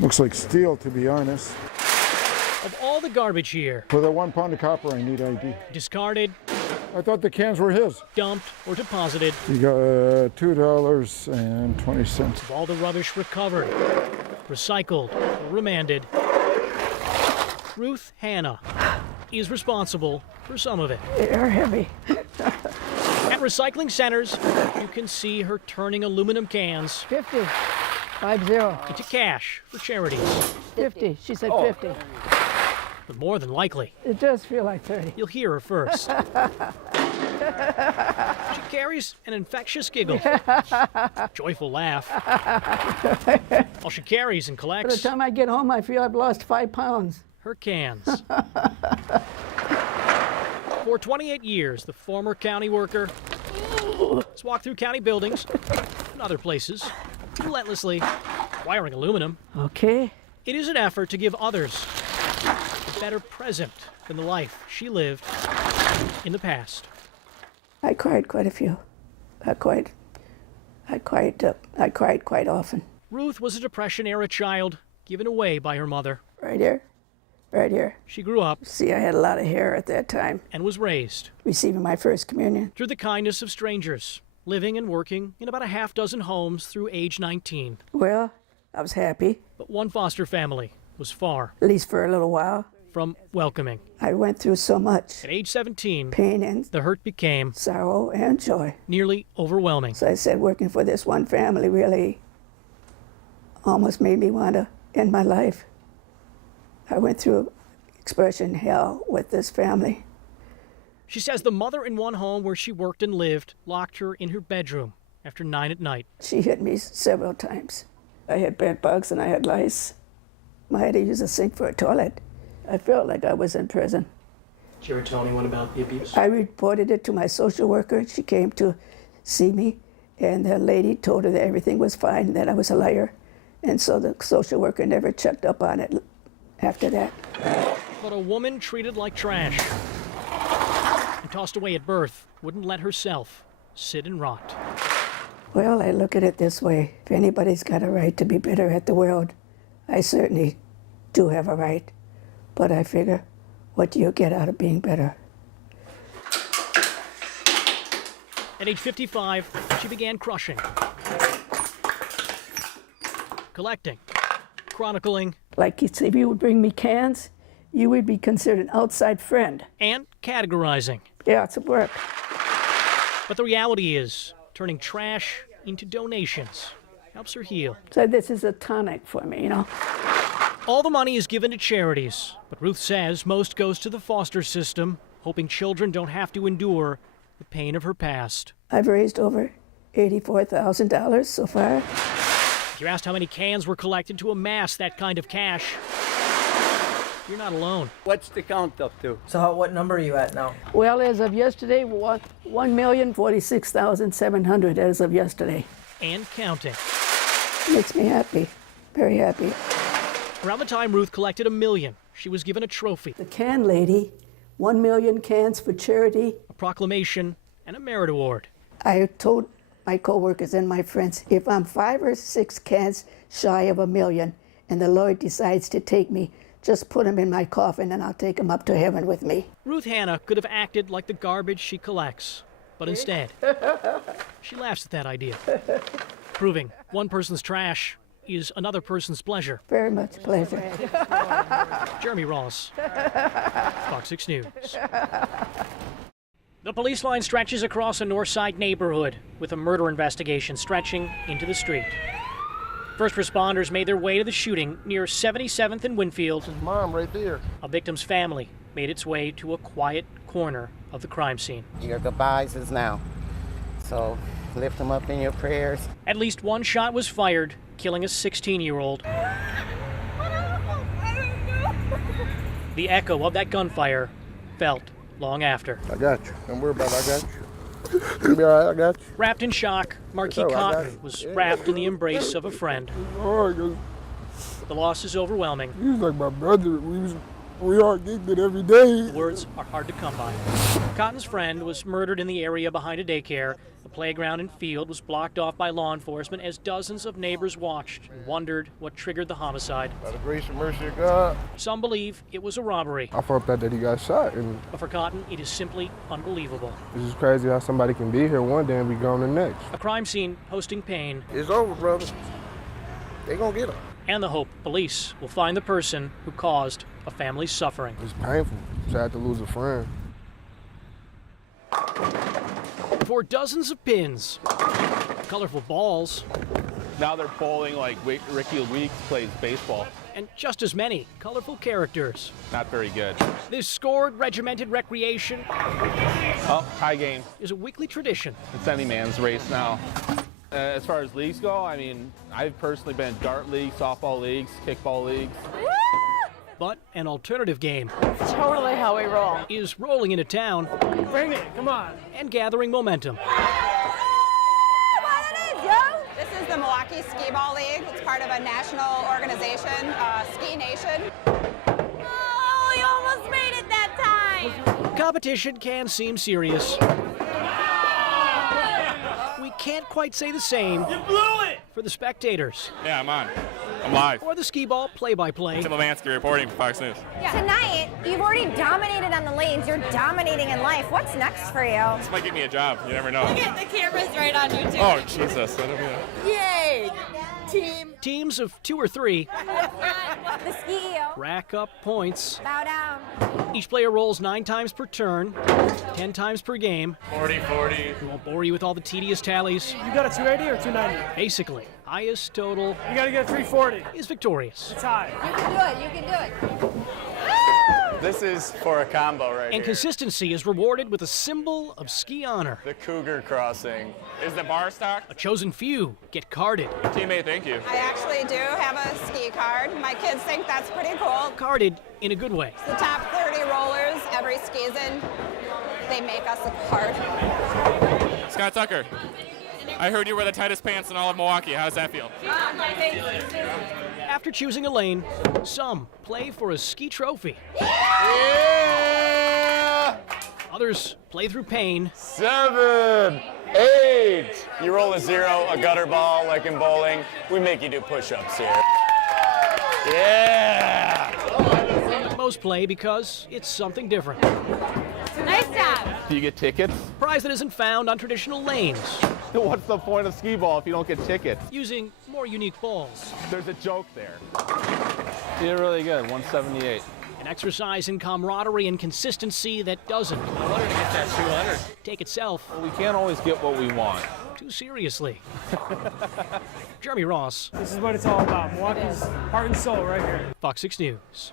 Looks like steel, to be honest. Of all the garbage here, For that 1 pound of copper, I need ID. discarded, I thought the cans were his. dumped, or deposited, You got $2.20. of all the rubbish recovered, recycled, or remanded, Ruth Hanna is responsible for some of it. They're heavy. At recycling centers, you can see her turning aluminum cans 50. 50. into cash for charities. 50. She said 50. But more than likely, It does feel like 30. you'll hear her first. She carries an infectious giggle, joyful laugh. All she carries and By the collects, time I get home, I feel I've lost 5 pounds. her cans. For 28 years, the former county worker has walked through county buildings and other places, relentlessly wiring aluminum. Okay. It is an effort to give others a better present than the life she lived in the past. I cried quite a few. I cried quite often. Ruth was a Depression-era child given away by her mother. Right here. Right here. She grew up See, I had a lot of hair at that time. and was raised Receiving my first communion. through the kindness of strangers, living and working in about a half-dozen homes through age 19. Well, I was happy, But one foster family was far at least for a little while. from welcoming. I went through so much At age 17, pain and the hurt became sorrow and joy. nearly overwhelming. So I said working for this one family really almost made me want to end my life. I went through expression hell with this family. She says the mother in one home where she worked and lived locked her in her bedroom after 9 at night. She hit me several times. I had bed bugs and I had lice. I had to use a sink for a toilet. I felt like I was in prison. Did you ever tell anyone about the abuse? I reported it to my social worker. She came to see me, and the lady told her that everything was fine, that I was a liar. And so the social worker never checked up on it after that. But a woman treated like trash and tossed away at birth wouldn't let herself sit and rot. Well, I look at it this way. If anybody's got a right to be bitter at the world, I certainly do have a right. But I figure, what do you get out of being bitter? At age 55, she began crushing, collecting, chronicling, Like if you would bring me cans, you would be considered an outside friend. and categorizing. Yeah, it's a work. But the reality is, turning trash into donations helps her heal. So this is a tonic for me, you know. All the money is given to charities, but Ruth says most goes to the foster system, hoping children don't have to endure the pain of her past. I've raised over $84,000 so far. If you're asked how many cans were collected to amass that kind of cash, you're not alone. What's the count up to? So what number are you at now? Well, as of yesterday, 1,046,700 as of yesterday. And counting. Makes me happy, very happy. Around the time Ruth collected $1 million, she was given a trophy, The can lady, 1 million cans for charity. a proclamation, and a merit award. I told my coworkers and my friends, if I'm 5 or 6 cans shy of $1 million and the Lord decides to take me, just put them in my coffin and I'll take them up to heaven with me. Ruth Hanna could have acted like the garbage she collects, but instead, she laughs at that idea, proving one person's trash is another person's pleasure. Very much pleasure. Jeremy Ross, Fox 6 News. The police line stretches across a Northside neighborhood with a murder investigation stretching into the street. First responders made their way to the shooting near 77th and Winfield. His mom right there. A victim's family made its way to a quiet corner of the crime scene. Your goodbyes is now. So lift them up in your prayers. At least one shot was fired, killing a 16-year-old. The echo of that gunfire felt long after. I got you. Don't worry about it. I got you. You'll be all right. I got you. Wrapped in shock, Marquis It's all right, I got Cotton it. was wrapped in the embrace of a friend. Oh, The loss is overwhelming. he was like my brother. We was We are getting it every day. Words are hard to come by. Cotton's friend was murdered in the area behind a daycare. The playground and field was blocked off by law enforcement as dozens of neighbors watched and wondered what triggered the homicide. By the grace and mercy of God. Some believe it was a robbery. I found out that he got shot, and But for Cotton, it is simply unbelievable. it's just crazy how somebody can be here one day and be gone the next. A crime scene hosting pain It's over, brother. They gonna get him. and the hope police will find the person who caused a family's suffering. It's painful. Sad to lose a friend. For dozens of pins, colorful balls, Now they're bowling like Ricky Weeks plays baseball. and just as many colorful characters. Not very good. This scored, regimented recreation Oh, tie game. is a weekly tradition. It's any man's race now. As far as leagues go, I mean, I've personally been in dart leagues, softball leagues, kickball leagues. But an alternative game Totally how we roll. is rolling into town Bring it, come on. and gathering momentum. This is the Milwaukee Skee Ball League. It's part of a national organization, Ski Nation. Oh, you almost made it that time. Competition can seem serious. We can't quite say the same for the spectators Yeah, I'm on. I'm live. or the skee ball play-by-play. Tim Levansky reporting for Fox News. Tonight, you've already dominated on the lanes. You're dominating in life. What's next for you? This might give me a job. You never know. The camera's right on you, too. Oh, Jesus. I don't know. Yay! Team. Teams of 2 or 3 The CEO. rack up points. Bow down. Each player rolls 9 times per turn, 10 times per game. 40-40. We won't bore you with all the tedious tallies. You got a 280 or 290? Basically, highest total You gotta get a 340. is victorious. It's high. You can do it. You can do it. This is for a combo right And here. consistency is rewarded with a symbol of ski honor. The Cougar Crossing. Is the bar stocked? A chosen few get carded. Teammate, thank you. I actually do have a ski card. My kids think that's pretty cool. Carded in a good way. The top 30 rollers every season, they make us a card. Scott Tucker, I heard you wear the tightest pants in all of Milwaukee. How does that feel? After choosing a lane, some play for a ski trophy. Yeah! Others play through pain. 7, 8. You roll a 0, a gutter ball like in bowling. We make you do push-ups here. Yeah! Most play because it's something different. Nice job. Do you get tickets? Prize that isn't found on traditional lanes, What's the point of skee ball if you don't get tickets? using more unique balls. There's a joke there. You did really good, 178. An exercise in camaraderie and consistency that doesn't take itself We can't always get what we want. too seriously. Jeremy Ross, This is what it's all about. Milwaukee's heart and soul right here. Fox 6 News.